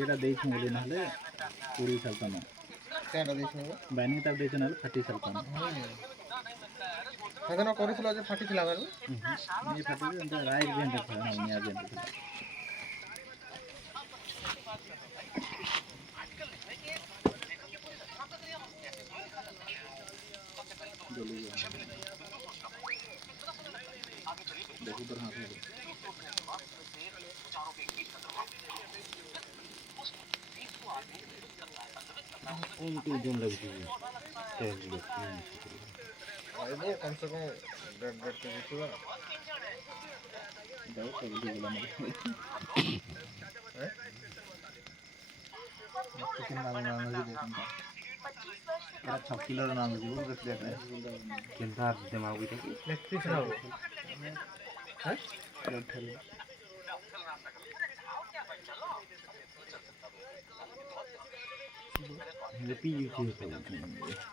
এটা দেখি বলে নাহলে 20 সাল পানো কেনটা দিয়েছিল বাইনিং তার দিয়েছে নাহলে 30 সাল পানো সেদিন করেছিল যে ফাটিছিল আবার এই ফাটিলে এটা রাইট জেন্ডার ছিল না নিয়া জেন্ডার ছিল देखो उधर हाथ है उनकी जोन लगती है तेल आइबो कम से कम 1.5 केजी छुआ दाओ सब दे बोला मत हैं चिकन वाला नाम है देखो এটা 6 কিলোর নাম দিব দেখতে দেখে চিন্তা দিমাগ উঠে কি দেখতে চাও হ্যাঁ ये पी यू की होता है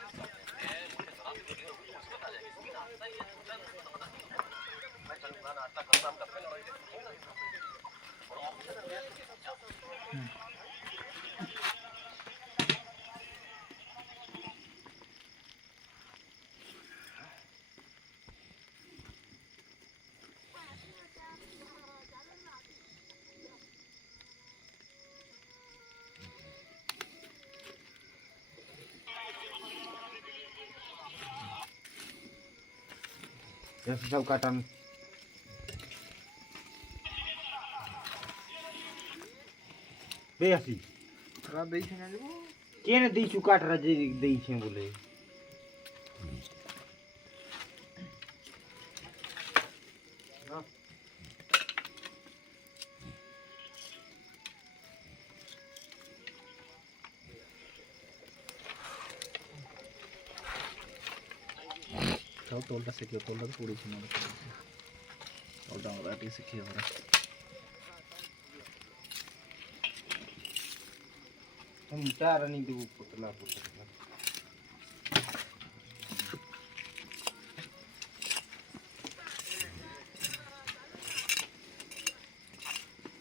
सब काटन बेसी তোরা দেইছ না যাব কেন দিছু কাটরা যে দেইছে বলে তাও তোলটা শিখিয়ে তোলটা তো পড়েছি মনে করছি তোলটা আমরা এটি শিখিয়ে আমরা हम चार नहीं दो पुतला पुतला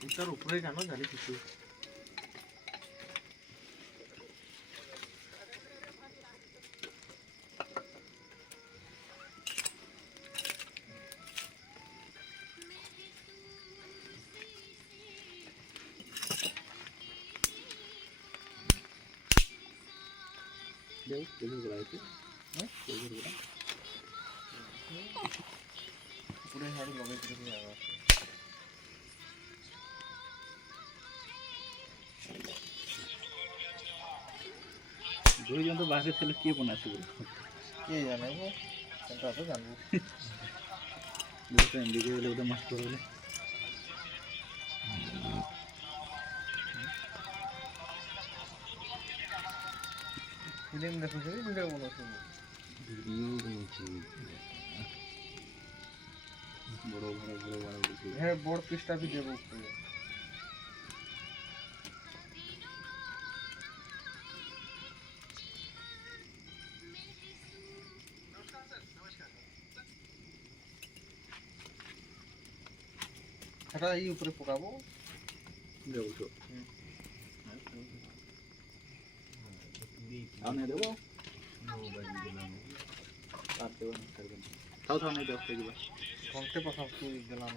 এটার উপরে কেন জানি কিছু देख देखो गलाइते हैं देखो गला পুরো হাড়ি লগে করে দিয়ে আবার দুইজন তো বাকি ছিল কি বানাছে বল কে জানে গো সেটা তো জানবো দুটো এমবিকে হলে ওটা মাস্ট করলে ফিল্ম দেখেছি ভিডিও বানাচ্ছি ভিডিও বানাচ্ছি বড় বড় দেখি হ্যাঁ বড় পিসটা भी দেবো উপরে সেটা এই উপরে পকাবো দেবো তো আনে দেবো কাটতে হবে না থাও থাও নেই দেখতে দিবা কমতে পকাবো তুই গেলাম